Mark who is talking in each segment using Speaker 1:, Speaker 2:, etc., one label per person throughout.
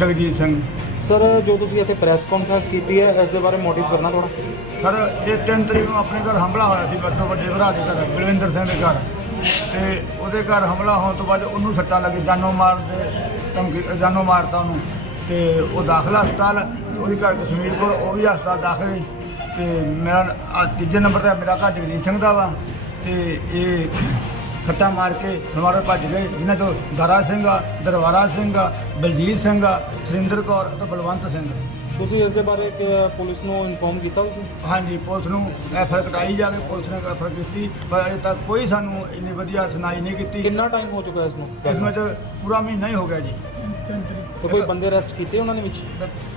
Speaker 1: Jagjit Singh.
Speaker 2: Sir ਜੋ ਤੁਸੀਂ ਇੱਥੇ ਪ੍ਰੈਸ ਕਾਨਫਰੰਸ ਕੀਤੀ ਹੈ ਇਸ ਦੇ ਬਾਰੇ ਮੋਟਿਵ ਕਰਨਾ ਥੋੜਾ
Speaker 1: ਸਰ ਇਹ 3 ਤਰੀਕ ਨੂੰ ਆਪਣੇ ਘਰ ਹਮਲਾ ਹੋਇਆ ਸੀ ਵੱਡੇ ਵੱਡੇ ਭਰਾ ਦੇ ਘਰ ਬਲਵਿੰਦਰ ਸਿੰਘ ਦੇ ਘਰ। ਤੇ ਉਹਦੇ ਘਰ ਹਮਲਾ ਹੋਣ ਤੋਂ ਬਾਅਦ ਉਹਨੂੰ ਸੱਟਾਂ ਲੱਗੀ ਜਾਨੋਂ ਮਾਰ ਦੇ ਧਮਕੀ ਜਾਨੋਂ ਮਾਰਤਾ ਉਹਨੂੰ। ਤੇ ਉਹ ਦਾਖਲ ਹਸਪਤਾਲ ਉਹਦੀ ਘਰ ਕਸ਼ਮੀਰਪੁਰ ਉਹ ਵੀ ਹਸਪਤਾਲ ਦਾਖਲ ਤੇ ਮੇਰਾ ਤੀਜੇ ਨੰਬਰ ਤੇ ਮੇਰਾ ਘਰ ਜਗਜੀਤ ਸਿੰਘ ਦਾ ਵਾ। ਤੇ ਇਹ ਖੱਟਾ ਮਾਰ ਕੇ ਹਮਾਰੇ ਭੱਜ ਗਏ। ਜਿਨ੍ਹਾਂ ਚੋਂ ਦਾਰਾ ਸਿੰਘ ਆ ਦਰਬਾਰਾ ਸਿੰਘ ਆ ਬਲਜੀਤ ਸਿੰਘ ਆ ਸੁਰਿੰਦਰ ਕੌਰ ਅਤੇ ਬਲਵੰਤ ਸਿੰਘ।
Speaker 2: ਤੁਸੀਂ ਇਸ ਦੇ ਬਾਰੇ ਪੁਲਿਸ ਨੂੰ ਇਨਫੋਰਮ ਕੀਤਾ ਤੁਸੀਂ?
Speaker 1: ਹਾਂਜੀ ਪੁਲਿਸ ਨੂੰ ਐਫਰ ਕਟਾਈ ਜਾ ਕੇ ਪੁਲਿਸ ਨੇ ਐਫਰ ਕੀਤੀ ਪਰ ਅਜੇ ਤੱਕ ਕੋਈ ਸਾਨੂੰ ਇੰਨੀ ਵਧੀਆ ਸੁਣਾਈ ਨਹੀਂ ਕੀਤੀ।
Speaker 2: ਕਿੰਨਾ ਟਾਈਮ ਹੋ ਚੁੱਕਾ ਇਸ ਨੂੰ?
Speaker 1: ਇਸ ਵਿੱਚ ਪੂਰਾ ਮਹੀਨਾ ਹੀ ਹੋ ਗਿਆ ਜੀ।
Speaker 2: ਤੇ ਕੋਈ ਬੰਦੇ ਅਰੈਸਟ ਕੀਤੇ ਉਹਨਾਂ ਨੇ ਵਿੱਚ?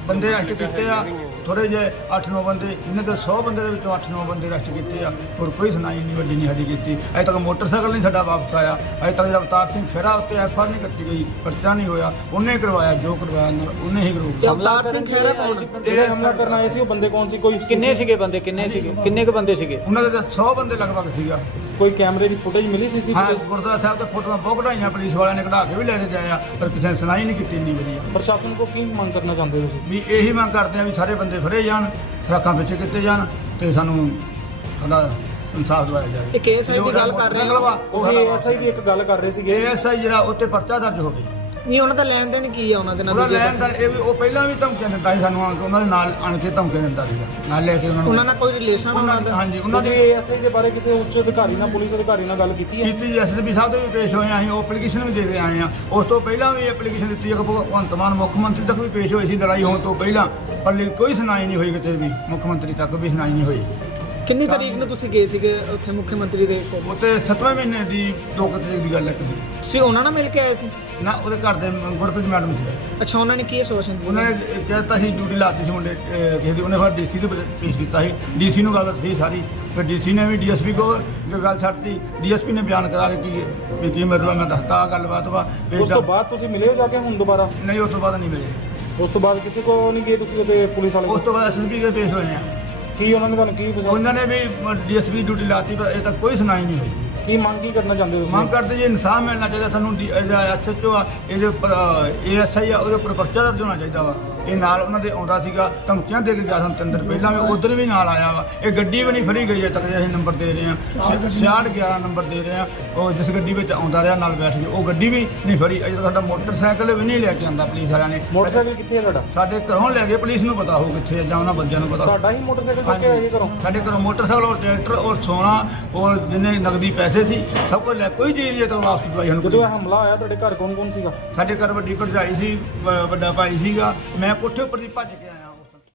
Speaker 1: ਬੰਦੇ ਅਰੈਸਟ ਕੀਤੇ ਆ ਥੋੜੇ ਜਿਹੇ 8-9 ਬੰਦੇ ਇਹਨਾਂ ਦੇ 100 ਬੰਦੇ ਦੇ ਵਿੱਚੋਂ 8-9 ਬੰਦੇ ਅਰੈਸਟ ਕੀਤੇ ਆ ਹੋਰ ਕੋਈ ਸੁਣਾਈ ਨਹੀਂ ਵੱਡੀ ਨਹੀਂ ਸਾਡੀ ਕੀਤੀ। ਅਜੇ ਤੱਕ ਮੋਟਰਸਾਈਕਲ ਨਹੀਂ ਸਾਡਾ ਵਾਪਸ ਆਇਆ। ਅਜੇ ਤੱਕ ਜਿਹੜਾ ਅਵਤਾਰ ਸਿੰਘ ਖੇੜਾ ਉੱਤੇ ਐਫਆਰ ਨਹੀਂ ਕੱਟੀ ਗਈ ਪਰਚਾ ਨਹੀਂ ਹੋਇਆ ਉਹਨੇ ਕਰਵਾਇਆ ਜੋ ਕਰਵਾਇਆ ਨਾਲ ਉਹਨੇ ਹੀ ਕਰਵਾਇਆ।
Speaker 2: ਅਵਤਾਰ ਸਿੰਘ ਖੇੜਾ ਕੌਣ? ਜਿਹੜੇ ਹਮਲਾ ਕਰਨ ਆਏ ਸੀ ਉਹ ਬੰਦੇ ਕੌਣ ਸੀ? ਕੋਈ
Speaker 3: ਕਿੰਨੇ ਸੀਗੇ ਬੰਦੇ? ਕਿੰਨੇ ਸੀਗੇ? ਕਿੰਨੇ ਕੁ ਬੰਦੇ ਸੀਗੇ?
Speaker 1: ਉਹਨਾਂ ਦੇ ਤਾਂ 100 ਬੰਦੇ ਲਗਭਗ ਸੀਗਾ।
Speaker 2: ਕੋਈ ਕੈਮਰੇ ਦੀ ਫੁਟੇਜ ਮਿਲੀ ਸੀ ਸੀ?
Speaker 1: ਹਾਂ ਗੁਰਦੁਆਰਾ ਸਾਹਿਬ ਤੇ ਫੋਟੋਆਂ ਬਹੁਤ ਕਢਾਈਆਂ ਪੁਲਿਸ ਵਾਲਿਆਂ ਨੇ ਕਢਾ ਕੇ ਵੀ ਲੈ ਕੇ ਗਏ ਆ ਪਰ ਕਿਸੇ ਨੇ ਸੁਣਾਈ ਨਹੀਂ ਕੀਤੀ ਇੰਨੀ ਵਧੀਆ।
Speaker 2: ਪ੍ਰਸ਼ਾਸਨ ਕੋ ਕੀ ਮੰਗ ਕਰਨਾ ਚਾਹੁੰਦੇ ਹੋ ਤੁਸੀਂ?
Speaker 1: ਵੀ ਇਹੀ ਮੰਗ ਕਰਦੇ ਆ ਵੀ ਸਾਰੇ ਬੰਦੇ ਫੜੇ ਜਾਣ ਸਰਾਖਾਂ ਪਿੱਛੇ ਕੀਤੇ ਜਾਣ ਤੇ ਸਾਨੂੰ ਸਾਡਾ ਇਨਸਾਫ ਦਿਵਾਇਆ ਜਾਵੇ।
Speaker 4: ਇਹ KSI ਦੀ ਗੱਲ ਕਰ ਰਹੇ ਹੋ?
Speaker 2: ਤੁਸੀਂ ਐਸਆਈ ਦੀ ਇੱਕ ਗੱਲ ਕਰ ਰਹੇ ਸੀਗੇ।
Speaker 1: ਏਐਸਆਈ ਜਿਹੜਾ ਉੱਤੇ ਪਰਚਾ ਦਰਜ ਹੋ ਗਿਆ।
Speaker 4: ਨਹੀਂ ਉਹਨਾਂ ਦਾ ਲੈਣ ਦੇਣ ਕੀ ਆ ਉਹਨਾਂ ਦੇ ਨਾਲ ਦੂਜੇ
Speaker 1: ਲੈਣ ਦਾ ਇਹ ਵੀ ਉਹ ਪਹਿਲਾਂ ਵੀ ਧਮਕੀਆਂ ਦਿੰਦਾ ਸੀ ਸਾਨੂੰ ਆਣ ਕੇ ਉਹਨਾਂ ਦੇ ਨਾਲ ਆਣ ਕੇ ਧਮਕੀਆਂ ਦਿੰਦਾ ਸੀਗਾ ਨਾਲ ਲੈ ਕੇ ਉਹਨਾਂ ਨੂੰ।
Speaker 4: ਉਹਨਾਂ ਨਾਲ ਕੋਈ ਰਿਲੇਸ਼ਨ
Speaker 1: ਉਹਨਾਂ
Speaker 4: ਉਹਨਾਂ
Speaker 1: ਦੀ? ਹਾਂਜੀ ਉਹਨਾਂ ਦੀ
Speaker 2: ਐਸਆਈ ਦੇ ਬਾਰੇ ਕਿਸੇ ਉੱਚ ਅਧਿਕਾਰੀ ਨਾਲ ਪੁਲਿਸ ਅਧਿਕਾਰੀ ਨਾਲ ਗੱਲ ਕੀਤੀ ਹੈ?
Speaker 1: ਕੀਤੀ ਐਸਐਸਪੀ ਸਾਹਿਬ ਦੇ ਵੀ ਪੇਸ਼ ਹੋਏ ਆ ਅਸੀਂ ਉਹ ਐਪਲੀਕੇਸ਼ਨ ਵੀ ਦੇ ਕੇ ਆਏ ਆ। ਉਸ ਤੋਂ ਪਹਿਲਾਂ ਵੀ ਐਪਲੀਕੇਸ਼ਨ ਦਿੱਤੀ ਹੈ ਕਿ ਭਗਵੰਤ ਮਾਨ ਮੁੱਖ ਮੰਤਰੀ ਤੱਕ ਵੀ ਪੇਸ਼ ਹੋਈ ਸੀ ਲੜਾਈ ਹੋਣ ਤੋਂ ਪਹਿਲਾਂ। ਪਰ ਲੇਕਿਨ ਕੋਈ ਸੁਣਾਈ ਨਹੀਂ ਹੋਈ ਕਿਤੇ ਵੀ ਮੁੱਖ ਮੰਤਰੀ ਤੱਕ ਵੀ ਸੁਣਾਈ ਨਹੀਂ ਹੋਈ।
Speaker 4: ਕਿੰਨੀ ਤਰੀਕ ਨੂੰ ਤੁਸੀਂ ਗਏ ਸੀਗੇ ਉੱਥੇ ਮੁੱਖ ਮੰਤਰੀ ਦੇ ਕੋਲ?
Speaker 1: ਉਹ ਤੇ 7ਵੇਂ ਮਹੀਨੇ ਦੀ 2 ਤਰੀਕ ਦੀ ਗੱਲ ਹੈ ਕਦੀ
Speaker 4: ਤੁਸੀਂ ਉਹਨਾਂ ਨਾਲ ਮਿਲ ਕੇ ਆਏ ਸੀ?
Speaker 1: ਨਾ ਉਹਦੇ ਘਰ ਦੇ ਗੁਰਪ੍ਰੀਤ ਮੈਡਮ ਸੀ।
Speaker 4: ਅੱਛਾ ਉਹਨਾਂ ਨੇ ਕੀ ਆਸ਼ਵਾਸਨ ਦਿੱਤਾ
Speaker 1: ਉਹਨਾਂ ਨੇ ਕਹਿਤਾ ਸੀ ਡਿਊਟੀ ਲਾਤੀ ਸੀ ਮੁੰਡੇ ਅਹ, ਕਿਸੇ ਦੀ। ਉਹਨੇ ਫਿਰ ਡੀਸੀ ਦੇ ਪੇਸ਼ ਕੀਤਾ ਸੀ। ਡੀਸੀ ਨੂੰ ਗੱਲ ਸੀ ਸਾਰੀ। ਫਿਰ ਡੀਸੀ ਨੇ ਵੀ ਡੀਐਸਪੀ ਕੋ ਜੋ ਗੱਲ ਛੱਡਤੀ ਡੀਐਸਪੀ ਨੇ ਬਿਆਨ ਕਰਾ ਕੇ ਕੀ ਵੀ ਕੀ ਮਤਲਬ ਮੈਂ ਦੱਸਤਾ ਗੱਲਬਾਤ ਵਾ। ਵੀ
Speaker 2: ਉਸ ਤੋਂ ਬਾਅਦ ਤੁਸੀਂ ਮਿਲੇ ਹੋ ਜਾ ਕੇ ਹੁਣ ਦੁਬਾਰਾ?
Speaker 1: ਨਹੀਂ ਉਸ ਤੋਂ ਬਾਅਦ ਨਹੀਂ ਮਿਲੇ।
Speaker 2: ਉਸ ਤੋਂ ਬਾਅਦ ਕਿਸੇ ਕੋ ਨਹੀਂ ਗਏ ਤੁਸੀਂ ਉਹਦੇ ਪੁਲਿਸ ਵਾਲੇ
Speaker 1: ਉਸ
Speaker 2: ਕੋਲ?
Speaker 1: ਤੋਂ ਬਾਅਦ ਐਸਐਸਪੀ ਦੇ ਪੇਸ਼ ਹੋਏ ਆ।
Speaker 2: ਕੀ ਉਹਨਾਂ ਨੇ ਤੁਹਾਨੂੰ ਕੀ ਫਸਾ-
Speaker 1: ਉਹਨਾਂ ਨੇ ਵੀ ਡੀਐਸਪੀ ਡਿਊਟੀ ਲਾਤੀ ਪਰ ਇਹ ਤੱਕ ਕੋਈ ਸੁਣਾਈ ਨਹੀਂ ਹੋਈ।
Speaker 2: ਕੀ ਮੰਗ ਕੀ ਕਰਨਾ ਚਾਹੁੰਦੇ ਹੋ
Speaker 1: ਮੰਗ
Speaker 2: ਤੁਸੀਂ
Speaker 1: ਕਰਦੇ ਜੀ ਇਨਸਾਫ ਮਿਲਣਾ ਚਾਹੀਦਾ ਸਾਨੂੰ ਐਸਐਚਓ ਆ, ਇਹਦੇ ਉੱਪਰ ਏਐਸਆਈ ਆ, ਉਹਦੇ ਉੱਪਰ ਪਰਚਾ ਦਰਜ ਹੋਣਾ ਚਾਹੀਦਾ ਵਾ। ਇਹ ਨਾਲ ਉਹਨਾਂ ਦੇ ਆਉਂਦਾ ਸੀਗਾ ਧਮਕੀਆਂ ਦੇ ਕੇ ਗਿਆ ਸਾਨੂੰ ਤਿੰਨ ਦਿਨ ਪਹਿਲਾਂ ਵੀ ਉਧਰ ਵੀ ਨਾਲ ਆਇਆ ਵਾ। ਇਹ ਗੱਡੀ ਵੀ ਨਹੀਂ ਫੜੀ ਗਈ ਅਜੇ ਤੱਕ ਅਸੀਂ ਨੰਬਰ ਦੇ ਰਹੇ ਹਾਂ। 66 11 ਨੰਬਰ ਦੇ ਰਹੇ ਹਾਂ। ਉਹ ਜਿਸ ਗੱਡੀ ਵਿੱਚ ਆਉਂਦਾ ਰਿਹਾ ਨਾਲ ਬੈਠ ਕੇ। ਉਹ ਗੱਡੀ ਵੀ ਨਹੀਂ ਫੜੀ। ਅਜੇ ਤੱਕ ਸਾਡਾ ਮੋਟਰਸਾਈਕਲ ਵੀ ਨਹੀਂ ਲੈ ਕੇ ਆਂਦਾ ਪੁਲਿਸ ਵਾਲਿਆਂ ਨੇ।
Speaker 2: ਮੋਟਰਸਾਈਕਲ ਕਿੱਥੇ ਹੈ ਤੁਹਾਡਾ?
Speaker 1: ਸਾਡੇ ਘਰੋਂ ਲੈ ਗਏ ਪੁਲਿਸ ਨੂੰ ਪਤਾ ਹੋਊ ਕਿੱਥੇ ਹੈ ਜਾਂ ਉਹਨਾਂ ਬੰਦਿਆਂ ਨੂੰ ਪਤਾ।
Speaker 2: ਤੁਹਾਡਾ ਹੀ ਮੋਟਰਸਾਈਕਲ ਚੁੱਕ ਕੇ ਆਏ ਘਰੋਂ?
Speaker 1: ਸਾਡੇ ਘਰੋਂ ਮੋਟਰਸਾਈਕਲ ਔਰ ਟਰੈਕਟਰ ਔਰ ਸੋਨਾ ਔਰ ਜਿੰਨੇ ਨਗਦੀ ਪੈਸੇ ਸੀ ਸਭ ਕੁਝ ਲੈ ਕੋਈ ਚੀਜ਼ ਨਹੀਂ ਤਾਂ ਵਾਪਸ ਪਾਈ
Speaker 2: ਜਦੋਂ
Speaker 1: ਹੁਣ
Speaker 2: ਇਹ ਹਮਲਾ ਹੋਇਆ ਤੁਹਾਡੇ ਘਰ ਕੌਣ ਕੌਣ ਸੀਗਾ?
Speaker 1: ਸਾਡੇ ਘਰ ਵੱਡੀ ਭਰਜਾਈ ਸੀ ਵੱਡਾ ਭਾਈ ਸੀਗਾ। ਮੈਂ ਕੋਠੇ ਉੱਪਰ ਦੀ ਭੱਜ ਕੇ ਆਇਆ